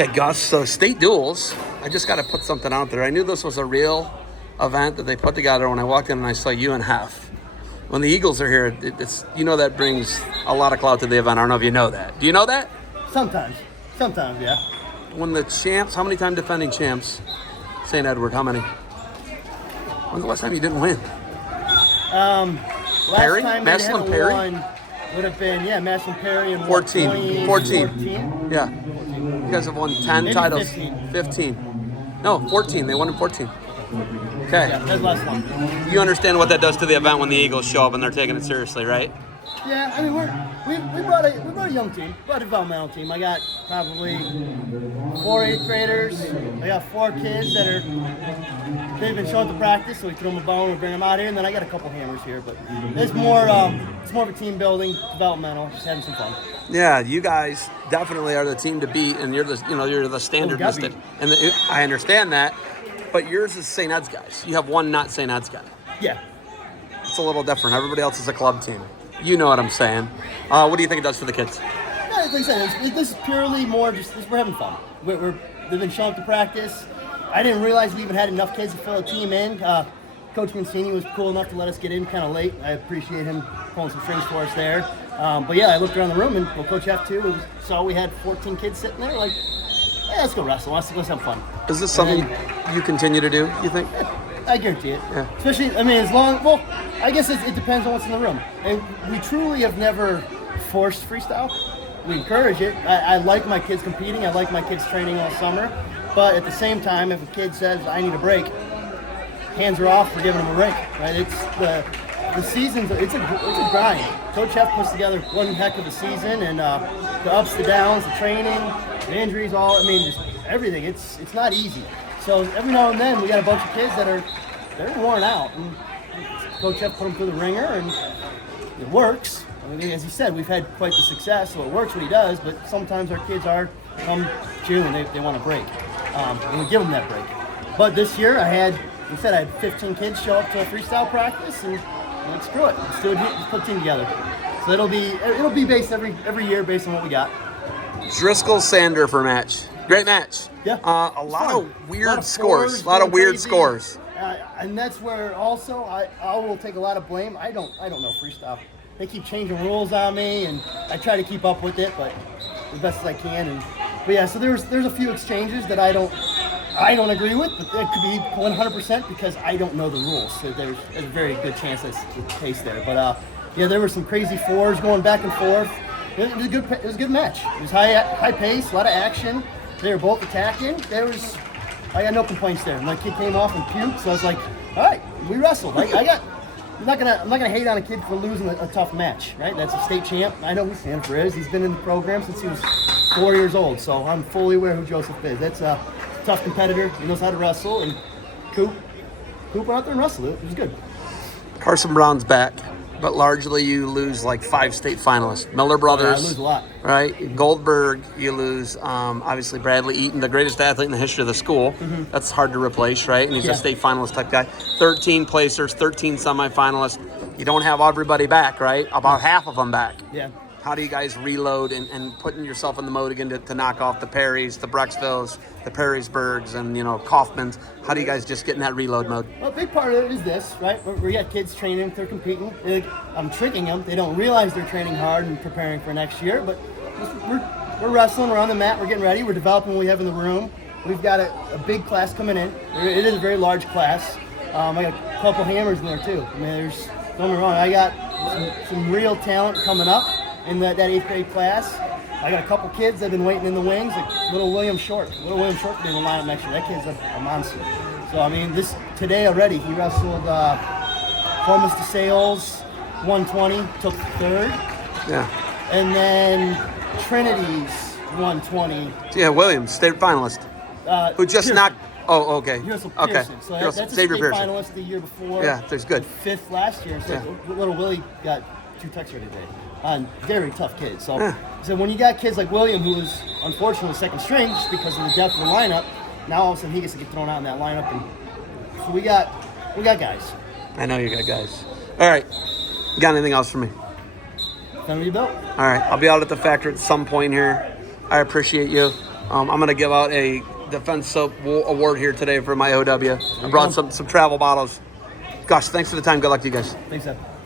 Okay, Gus, so state duels. I just got to put something out there. I knew this was a real event that they put together when I walked in and I saw you and Hef. When the Eagles are here, it's that brings a lot of clout to the event. I don't know if you know that. Do you know that? Sometimes, yeah. When the champs, how many time defending champs? St. Edward, how many? When's the last time you didn't win? Last time Massillon Perry? Won would have been, Massillon Perry and 14. 14. Yeah. You guys have won 10 Maybe titles. 15. 15. No, 14. They won in 14. Okay. Yeah, that's the last one. You understand what that does to the event when the Eagles show up and they're taking it seriously, right? Yeah, I mean we brought a young team, brought a developmental team. I got probably 4 8th graders. I got 4 kids they've been showing to practice, so we throw them a bone and bring them out here, and then I got a couple hammers here. But it's more of a team building, developmental, just having some fun. Yeah, you guys definitely are the team to beat, and you're the standard listed. And I understand that, but yours is St. Ed's guys. You have one not St. Ed's guy. Yeah. It's a little different. Everybody else is a club team. You know what I'm saying. What do you think it does for the kids? Yeah, like I said, this is purely more just we're having fun. They've been showing up to practice. I didn't realize we even had enough kids to fill a team in. Coach Mancini was cool enough to let us get in kind of late. I appreciate him pulling some strings for us there. But yeah, I looked around the room and Coach F2 saw we had 14 kids sitting there. Like, hey, let's go wrestle. Let's have fun. Is this something you continue to do, you think? I guarantee it. Yeah. Especially, I guess it depends on what's in the room. And we truly have never forced freestyle. We encourage it. I like my kids competing. I like my kids training all summer. But at the same time, if a kid says, I need a break, hands are off, we're giving them a break. Right? It's the season's, it's a grind. Coach F puts together one heck of a season, and the ups, the downs, the training, the injuries, just everything. It's not easy. So every now and then we got a bunch of kids they're worn out, and Coach F put them through the ringer, and it works. I mean, as he said, we've had quite the success, so it works what he does. But sometimes our kids come June, they want a break, and we give them that break. But this year I had 15 kids show up to a freestyle practice, and let's screw it. Let's do it. Let's put a team together. So it'll be based every year based on what we got. Driscoll Sander for match. Great match. Yeah. A lot of weird scores. A lot of weird scores. And that's where also I will take a lot of blame. I don't know freestyle. They keep changing rules on me, and I try to keep up with it, but as best as I can. But yeah, so there's a few exchanges that I don't agree with, but it could be 100% because I don't know the rules. So there's a very good chance that's the case there. But there were some crazy fours going back and forth. It was a good match. It was high pace, a lot of action. They were both attacking. I got no complaints there. My kid came off and puked, so I was like, all right, we wrestled. I'm not gonna hate on a kid for losing a tough match, right? That's a state champ. I know who Sanford is. He's been in the program since he was 4 years old, so I'm fully aware who Joseph is. That's a tough competitor. He knows how to wrestle, and Coop went out there and wrestled it. It was good. Carson Brown's back, but largely you lose like 5 state finalists. Miller Brothers. Yeah, I lose a lot. Right? Goldberg, you lose, obviously Bradley Eaton, the greatest athlete in the history of the school. Mm-hmm. That's hard to replace, right? And he's a state finalist type guy. 13 placers, 13 semifinalists. You don't have everybody back, right? About half of them back. Yeah. How do you guys reload and putting yourself in the mode again to knock off the Perrys, the Brecksvilles, the Perrysburgs, and, Kaufmans? How do you guys just get in that reload mode? Well, a big part of it is this, right? We got kids training, they're competing. I'm tricking them. They don't realize they're training hard and preparing for next year, but we're wrestling, we're on the mat, we're getting ready, we're developing what we have in the room. We've got a big class coming in. It is a very large class. I got a couple hammers in there too. I mean, don't get me wrong, I got some real talent coming up in that 8th grade class. I got a couple kids that have been waiting in the wings, like little William Short. Little William Short being in the lineup next year. That kid's a monster. So, I mean, today already, he wrestled Columbus DeSales 120, took 3rd. Yeah. And then Trinity's 120. Yeah, Williams, state finalist. Who just Pearson. knocked. Oh, okay. Pearson. Okay. So that's a Xavier state Pearson. finalist the year before. Yeah, that's good. 5th last year. So little Willie got 2 texts here today. Very tough kid. So when you got kids like William, who was unfortunately second string just because of the depth of the lineup, now all of a sudden he gets to get thrown out in that lineup. And so we got guys. I know you got guys. All right. Got anything else for me? Time to rebuild. All right. I'll be out at the factory at some point here. I appreciate you. I'm going to give out a Defense Soap Award here today for my OW. I brought some travel bottles. Gosh, thanks for the time. Good luck to you guys. Thanks, Seth.